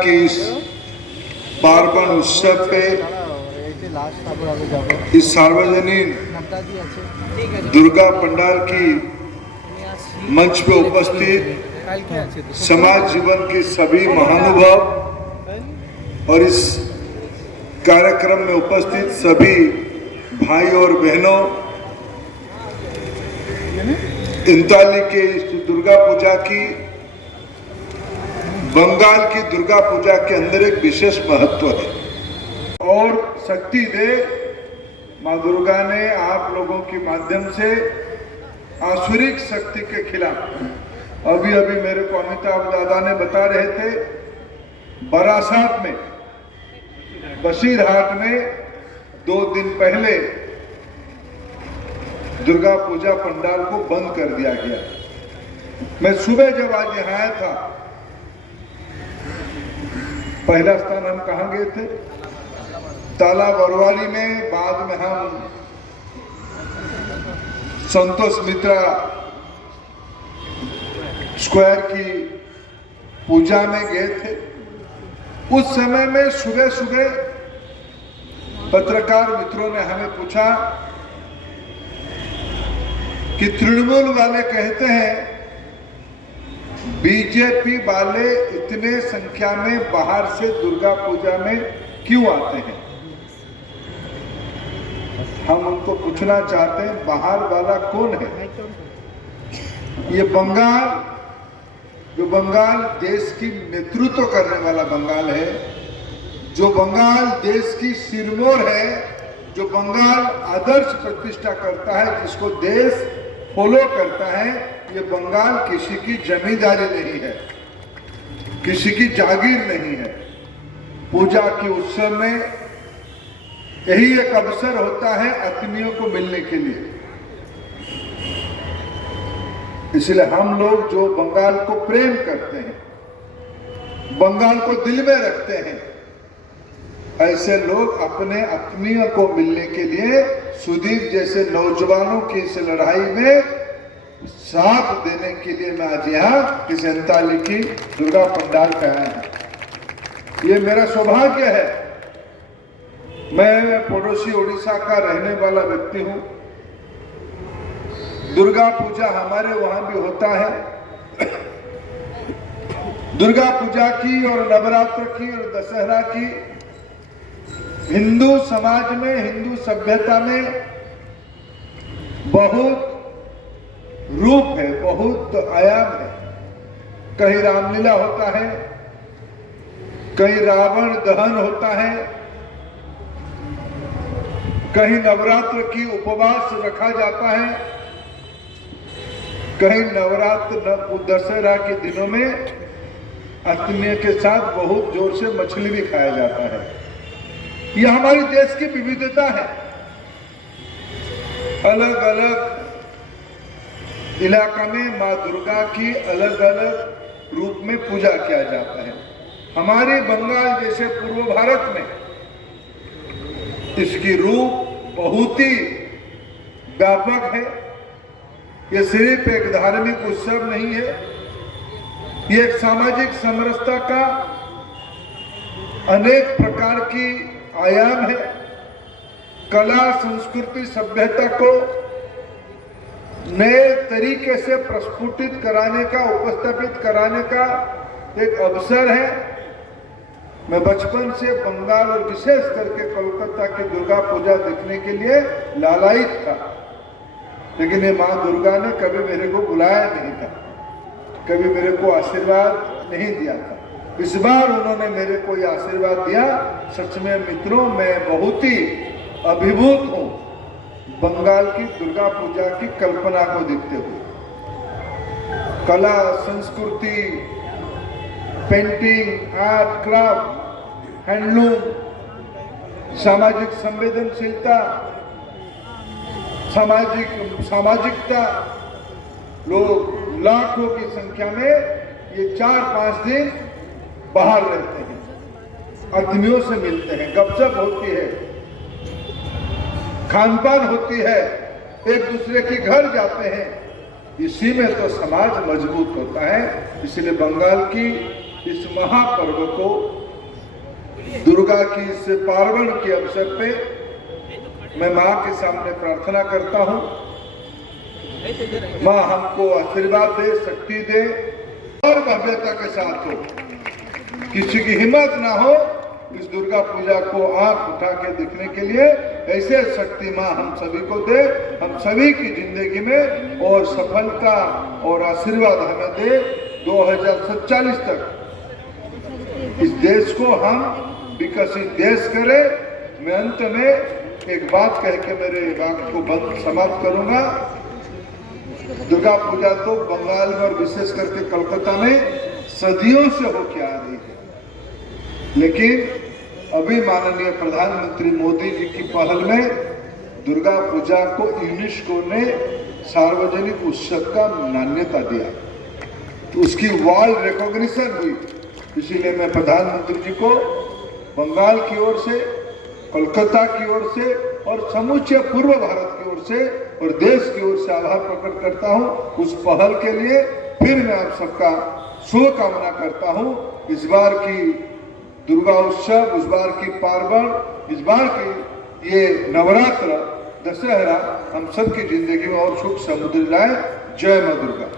की इस पार्वण उत्सव पे, इस सार्वजनिक दुर्गा पंडाल की मंच पे उपस्थित समाज जीवन के सभी महानुभाव और इस कार्यक्रम में उपस्थित सभी भाई और बहनों, इंताली के इस दुर्गा पूजा की, बंगाल की दुर्गा पूजा के अंदर एक विशेष महत्व है और शक्ति दे माँ दुर्गा ने आप लोगों के माध्यम से आसुरिक शक्ति के खिलाफ, अभी अभी मेरे को अमिताभ दादा ने बता रहे थे, बरासात में, बशीरहाट में 2 दिन पहले दुर्गा पूजा पंडाल को बंद कर दिया गया। मैं सुबह जब आज यहाँ आया था, पहला स्थान हम कहाँ गए थे? ताला बरवाली में, बाद में हम संतोष मित्रा स्क्वायर की पूजा में गए थे। उस समय में सुबह सुबह पत्रकार मित्रों ने हमें पूछा कि तृणमूल वाले कहते हैं बीजेपी वाले इतने संख्या में बाहर से दुर्गा पूजा में क्यों आते हैं। हम उनको पूछना चाहते हैं, बाहर वाला कौन है? ये बंगाल, जो बंगाल देश की नेतृत्व करने वाला बंगाल है, जो बंगाल देश की सिरमौर है, जो बंगाल आदर्श प्रतिष्ठा करता है, जिसको देश फॉलो करता है, ये बंगाल किसी की जमींदारी नहीं है, किसी की जागीर नहीं है। पूजा के उत्सव में यही एक अवसर होता है आत्मीयों को मिलने के लिए। इसलिए हम लोग जो बंगाल को प्रेम करते हैं, बंगाल को दिल में रखते हैं, ऐसे लोग अपने आत्मीयों को मिलने के लिए सुदीप जैसे नौजवानों की इस लड़ाई में साथ देने के लिए मैं आज यहाँ इस इंताली की दुर्गा पंडाल पे आया हूं। ये मेरा सौभाग्य है। मैं पड़ोसी उड़ीसा का रहने वाला व्यक्ति हूं। दुर्गा पूजा हमारे वहां भी होता है। दुर्गा पूजा की और नवरात्र की और दशहरा की हिंदू समाज में, हिंदू सभ्यता में बहुत रूप है, बहुत आयाम है। कहीं रामलीला होता है, कहीं रावण दहन होता है, कहीं नवरात्र की उपवास रखा जाता है, कहीं नवरात्र दशहरा के दिनों में आत्मीय के साथ बहुत जोर से मछली भी खाया जाता है। यह हमारी देश की विविधता है। अलग अलग इलाका में माँ दुर्गा की अलग अलग रूप में पूजा किया जाता है। हमारे बंगाल जैसे पूर्व भारत में इसकी रूप बहुत ही व्यापक है। ये सिर्फ एक धार्मिक उत्सव नहीं है, ये एक सामाजिक समरसता का अनेक प्रकार की आयाम है। कला, संस्कृति, सभ्यता को नए तरीके से प्रस्फुटित कराने का, उपस्थापित कराने का एक अवसर है। मैं बचपन से बंगाल और विशेष करके कोलकाता की दुर्गा पूजा देखने के लिए लालायित था, लेकिन ये माँ दुर्गा ने कभी मेरे को बुलाया नहीं था, कभी मेरे को आशीर्वाद नहीं दिया था। इस बार उन्होंने मेरे को ये आशीर्वाद दिया। सच में मित्रों, मैं बहुत ही अभिभूत हूँ बंगाल की दुर्गा पूजा की कल्पना को देखते हुए। कला, संस्कृति, पेंटिंग, आर्ट, क्राफ्ट, हैंडलूम, सामाजिक संवेदनशीलता, सामाजिकता, लोग लाखों की संख्या में ये 4-5 दिन बाहर रहते हैं, आदमियों से मिलते हैं, गपशप होती है, खानपान होती है, एक दूसरे के घर जाते हैं। इसी में तो समाज मजबूत होता है। इसलिए बंगाल की इस महापर्व को दुर्गा की इस पार्वण के अवसर पे मैं मां के सामने प्रार्थना करता हूं, मां हमको आशीर्वाद दे, शक्ति दे और भव्यता के साथ हो। किसी की हिम्मत ना हो इस दुर्गा पूजा को आंख उठा के देखने के लिए। ऐसे शक्ति मां हम सभी को दे, हम सभी की जिंदगी में और सफलता और आशीर्वाद हमें दे। 2047 तक इस देश को हम विकसित देश करें। मैं अंत में एक बात कह के मेरे बात को समाप्त करूंगा। दुर्गा पूजा तो बंगाल में और विशेष करके कोलकाता में सदियों से होके आ रही है, लेकिन अभी माननीय प्रधानमंत्री मोदी जी की पहल में दुर्गा पूजा को यूनेस्को ने सार्वजनिक उत्सव का मान्यता दिया, तो उसकी वर्ल्ड रिकॉग्निशन हुई। इसीलिए मैं प्रधानमंत्री जी को बंगाल की ओर से, कोलकाता की ओर से और समूचे पूर्व भारत की ओर से और देश की ओर से आभार प्रकट करता हूं उस पहल के लिए। फिर मैं आप सबका शुभकामना करता हूं। इस बार की दुर्गा उत्सव, इस बार की पार्वण, इस बार की ये नवरात्र, दशहरा हम सबकी जिंदगी में और सुख समृद्धि लाए। जय मां दुर्गा।